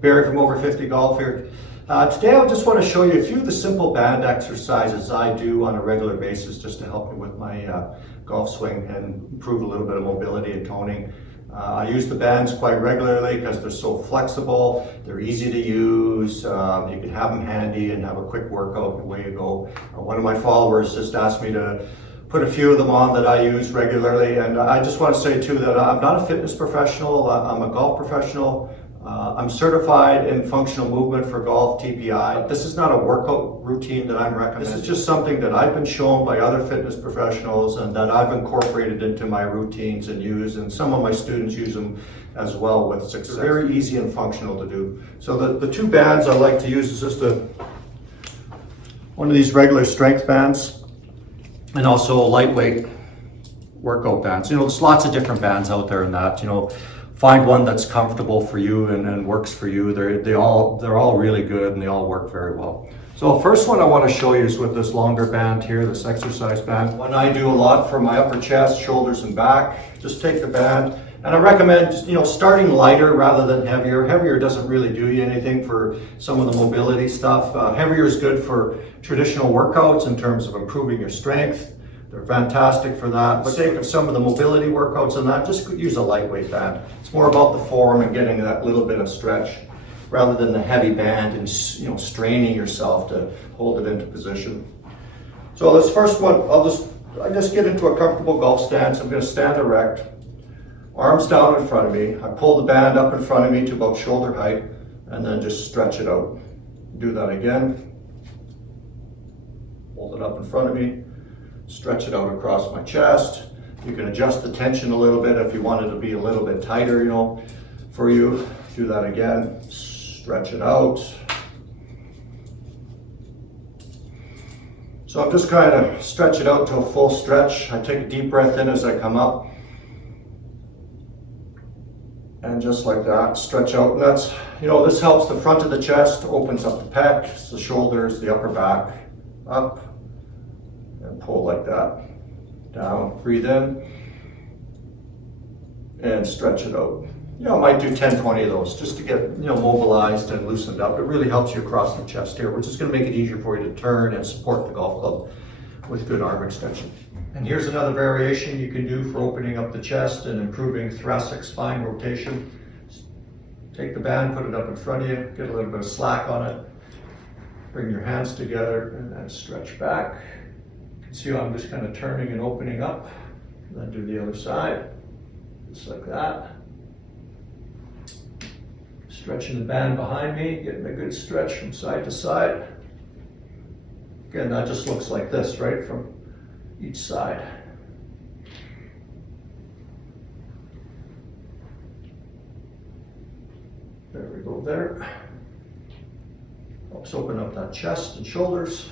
Barry from Over 50 Golf here. Today I just want to show you a few of the simple band exercises I do on a regular basis just to help me with my golf swing and improve a little bit of mobility and toning. I use the bands quite regularly because they're so flexible, they're easy to use, you can have them handy and have a quick workout and away you go. One of my followers just asked me to put a few of them on that I use regularly, and I just want to say too that I'm not a fitness professional, I'm a golf professional. I'm certified in functional movement for golf, TPI. This is not a workout routine that I'm recommending. This is just something that I've been shown by other fitness professionals and that I've incorporated into my routines and use, and some of my students use them as well with success. They're very easy and functional to do. So the two bands I like to use is just one of these regular strength bands and also a lightweight workout bands. You know, there's lots of different bands out there in that, you know. Find one that's comfortable for you and works for you. They're all really good and they all work very well. So first one I want to show you is with this longer band here, this exercise band. One I do a lot for my upper chest, shoulders and back. Just take the band, and I recommend starting lighter rather than heavier. Heavier doesn't really do you anything for some of the mobility stuff. Heavier is good for traditional workouts in terms of improving your strength. They're fantastic for that. For the sake of some of the mobility workouts and that, just use a lightweight band. It's more about the form and getting that little bit of stretch rather than the heavy band and straining yourself to hold it into position. So this first one, I just get into a comfortable golf stance. I'm going to stand erect, arms down in front of me. I pull the band up in front of me to about shoulder height and then just stretch it out. Do that again. Hold it up in front of me. Stretch it out across my chest. You can adjust the tension a little bit if you want it to be a little bit tighter, for you. Do that again. Stretch it out. So I'm just kind of stretch it out to a full stretch. I take a deep breath in as I come up. And just like that, stretch out. And that's, this helps the front of the chest, opens up the pecs, the shoulders, the upper back, up. And pull like that, down, breathe in, and stretch it out. I might do 10, 20 of those just to get, mobilized and loosened up. It really helps you across the chest here, which is going to make it easier for you to turn and support the golf club with good arm extension. And here's another variation you can do for opening up the chest and improving thoracic spine rotation. Take the band, put it up in front of you, get a little bit of slack on it, bring your hands together, and then stretch back. See how I'm just kind of turning and opening up, and then do the other side, just like that. Stretching the band behind me, getting a good stretch from side to side. Again, that just looks like this, right, from each side. There we go there. Helps open up that chest and shoulders.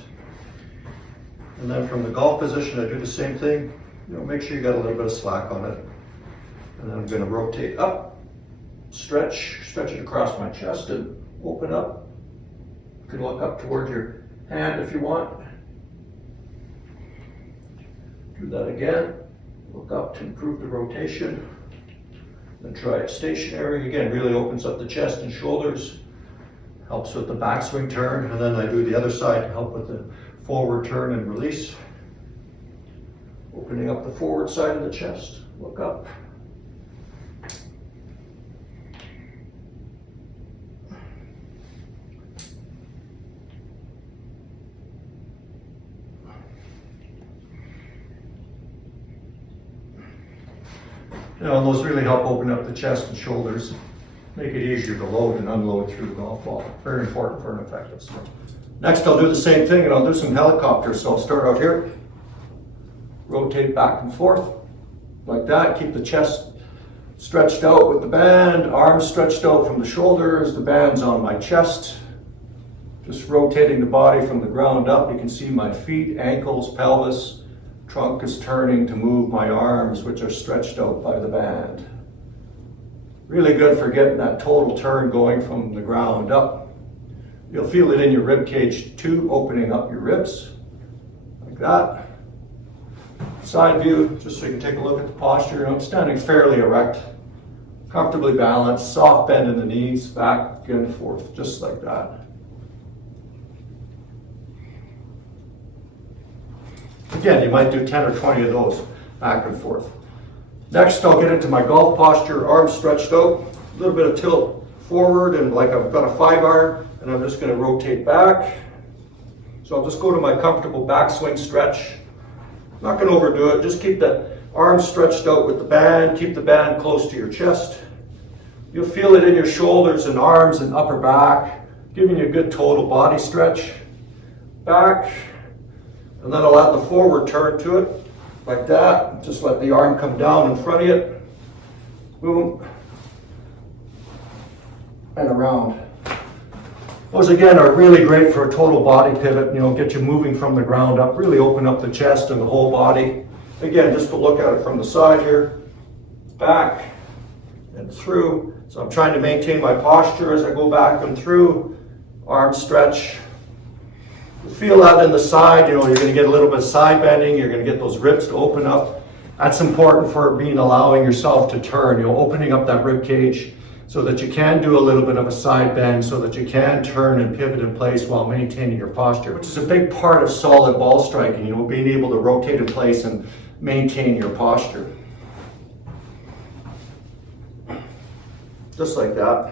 And then from the golf position, I do the same thing. Make sure you got a little bit of slack on it. And then I'm going to rotate up, stretch it across my chest and open up. You can look up toward your hand if you want. Do that again. Look up to improve the rotation. Then try it stationary. Again, really opens up the chest and shoulders. Helps with the backswing turn. And then I do the other side to help with the forward turn and release. Opening up the forward side of the chest. Look up. And those really help open up the chest and shoulders. Make it easier to load and unload through the golf ball. Very important for an effective swing. Next, I'll do the same thing, and I'll do some helicopters. So I'll start out here, rotate back and forth, like that. Keep the chest stretched out with the band, arms stretched out from the shoulders, the band's on my chest. Just rotating the body from the ground up. You can see my feet, ankles, pelvis, trunk is turning to move my arms, which are stretched out by the band. Really good for getting that total turn going from the ground up. You'll feel it in your rib cage too, opening up your ribs, like that. Side view, just so you can take a look at the posture. I'm standing fairly erect, Comfortably balanced, soft bend in the knees, back and forth, just like that. Again, you might do 10 or 20 of those, back and forth. Next, I'll get into my golf posture, arms stretched out, a little bit of tilt forward, and like I've got a 5-iron, and I'm just going to rotate back. So I'll just go to my comfortable backswing stretch. Not going to overdo it, just keep the arms stretched out with the band, keep the band close to your chest. You'll feel it in your shoulders and arms and upper back, giving you a good total body stretch. Back, and then I'll add the forward turn to it, like that. Just let the arm come down in front of you. Boom. And around. Those again are really great for a total body pivot, get you moving from the ground up, really open up the chest and the whole body. Again, just to look at it from the side here, back and through. So I'm trying to maintain my posture as I go back and through, arm stretch. You feel that in the side, you're going to get a little bit of side bending, you're going to get those ribs to open up. That's important for allowing yourself to turn, opening up that rib cage, so that you can do a little bit of a side bend, so that you can turn and pivot in place while maintaining your posture, which is a big part of solid ball striking, being able to rotate in place and maintain your posture. Just like that.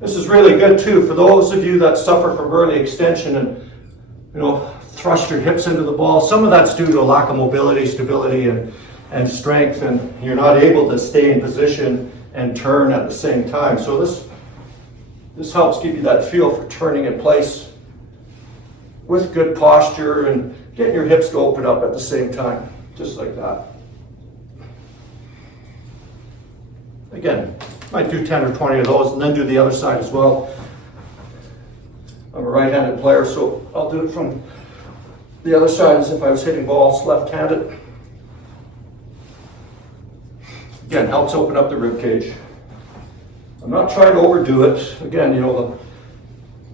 This is really good too for those of you that suffer from early extension and thrust your hips into the ball. Some of that's due to a lack of mobility, stability, and strength, and you're not able to stay in position and turn at the same time. So this helps give you that feel for turning in place with good posture and getting your hips to open up at the same time, just like that. Again, might do 10 or 20 of those and then do the other side as well. I'm a right-handed player, so I'll do it from the other side as if I was hitting balls left-handed. Again, helps open up the rib cage. I'm not trying to overdo it. Again,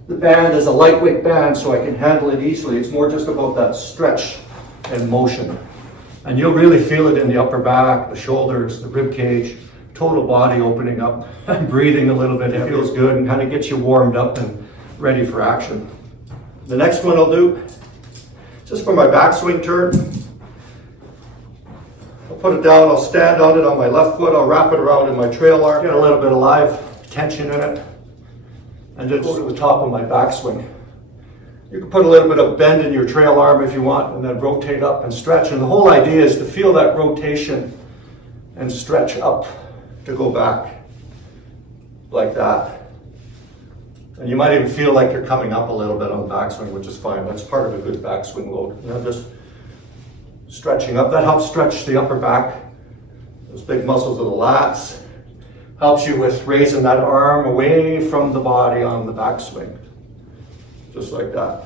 the band is a lightweight band, so I can handle it easily. It's more just about that stretch and motion. And you'll really feel it in the upper back, the shoulders, the rib cage, total body opening up and breathing a little bit. It feels good and kind of gets you warmed up and ready for action. The next one I'll do, just for my backswing turn. I'll put it down, I'll stand on it on my left foot, I'll wrap it around in my trail arm, get a little bit of live tension in it, and just go to the top of my backswing. You can put a little bit of bend in your trail arm if you want, and then rotate up and stretch. And the whole idea is to feel that rotation and stretch up to go back like that. And you might even feel like you're coming up a little bit on the backswing, which is fine. That's part of a good backswing load. Just stretching up. That helps stretch the upper back, those big muscles of the lats. Helps you with raising that arm away from the body on the backswing. Just like that.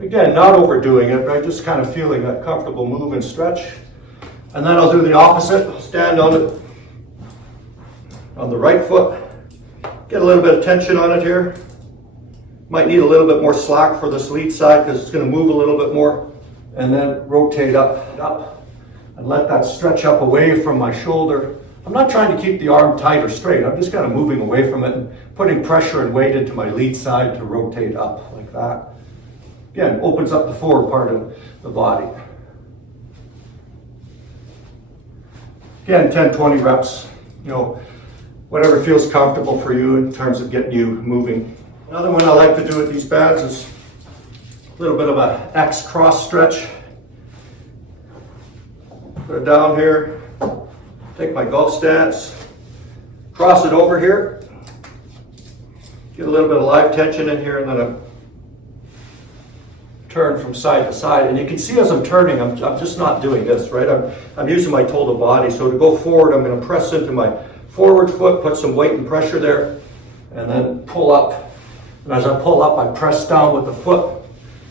Again, not overdoing it, right? Just kind of feeling that comfortable move and stretch. And then I'll do the opposite. I'll stand on it on the right foot. Get a little bit of tension on it here. Might need a little bit more slack for this lead side because it's going to move a little bit more. And then rotate up, and let that stretch up away from my shoulder. I'm not trying to keep the arm tight or straight. I'm just kind of moving away from it and putting pressure and weight into my lead side to rotate up like that. Again, opens up the forward part of the body. Again, 10, 20 reps, whatever feels comfortable for you in terms of getting you moving. Another one I like to do with these bands is a little bit of a X cross stretch. Put it down here, take my golf stance, cross it over here, get a little bit of live tension in here, and then I turn from side to side. And you can see as I'm turning, I'm just not doing this, right? I'm using my total body. So to go forward, I'm going to press into my forward foot, put some weight and pressure there, and then pull up. And as I pull up, I press down with the foot,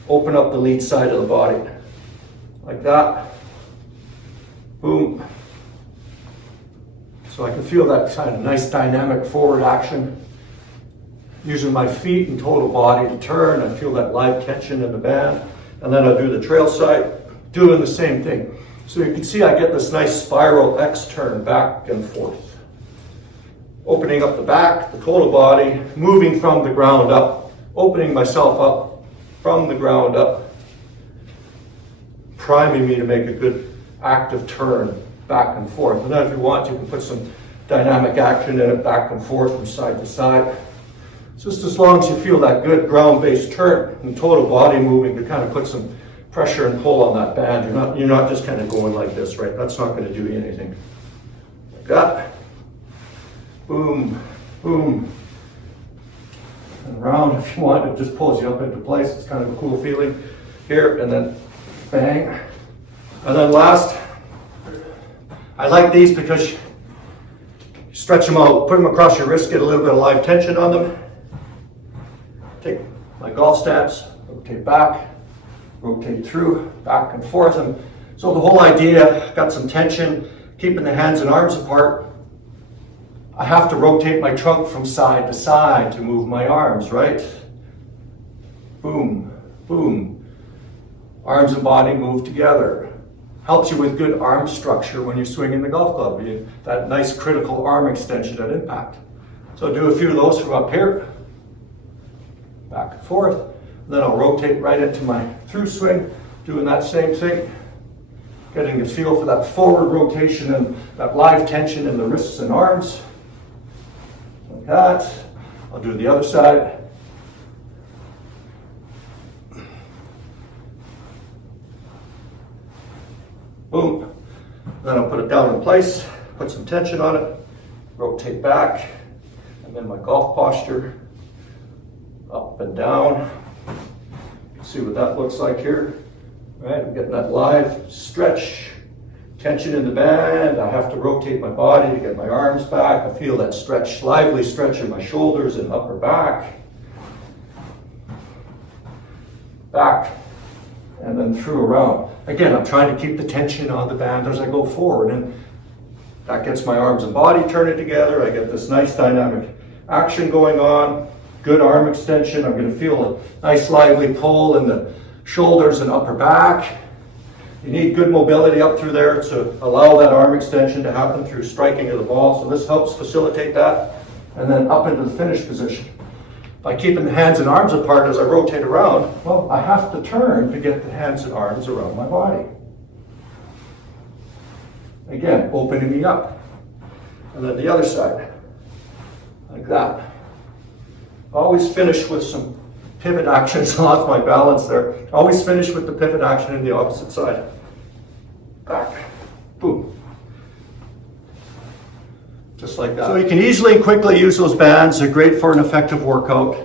open up the lead side of the body, like that. Boom. So I can feel that kind of nice dynamic forward action. Using my feet and total body to turn, I feel that live tension in the band. And then I'll do the trail side, doing the same thing. So you can see I get this nice spiral X turn back and forth. Opening up the back, the total body, moving from the ground up, opening myself up from the ground up, priming me to make a good active turn back and forth. And then if you want, you can put some dynamic action in it, back and forth from side to side. Just as long as you feel that good ground-based turn and total body moving to kind of put some pressure and pull on that band. You're not just kind of going like this, right? That's not going to do anything. Like that. Boom, boom. And around if you want, it just pulls you up into place. It's kind of a cool feeling here, and then bang. And then last, I like these because you stretch them out, put them across your wrist, get a little bit of live tension on them. Take my golf stance, rotate back, rotate through, back and forth. And so the whole idea, got some tension, keeping the hands and arms apart. I have to rotate my trunk from side to side to move my arms, right? Boom, boom. Arms and body move together. Helps you with good arm structure when you're swinging the golf club. That nice critical arm extension at impact. So do a few of those from up here. Back and forth. Then I'll rotate right into my through swing, doing that same thing. Getting the feel for that forward rotation and that live tension in the wrists and arms. Like that. I'll do the other side. Boom. Then I'll put it down in place, put some tension on it, rotate back, and then my golf posture, up and down. See what that looks like here. All right, I'm getting that live stretch, tension in the band. I have to rotate my body to get my arms back. I feel that stretch, lively stretch in my shoulders and upper back. Back, and then through around. Again, I'm trying to keep the tension on the band as I go forward, and that gets my arms and body turning together. I get this nice dynamic action going on. Good arm extension. I'm going to feel a nice lively pull in the shoulders and upper back. You need good mobility up through there to allow that arm extension to happen through striking of the ball. So this helps facilitate that. And then up into the finish position. By keeping the hands and arms apart as I rotate around, well, I have to turn to get the hands and arms around my body. Again, opening me up. And then the other side, like that. Always finish with some pivot actions. I lost my balance there. Always finish with the pivot action in the opposite side. Back, boom. Just like that. So you can easily and quickly use those bands. They're great for an effective workout.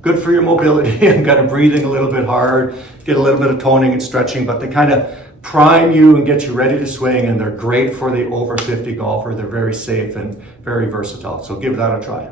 Good for your mobility and kind of breathing a little bit hard. Get a little bit of toning and stretching, but they kind of prime you and get you ready to swing, and they're great for the over 50 golfer. They're very safe and very versatile. So give that a try.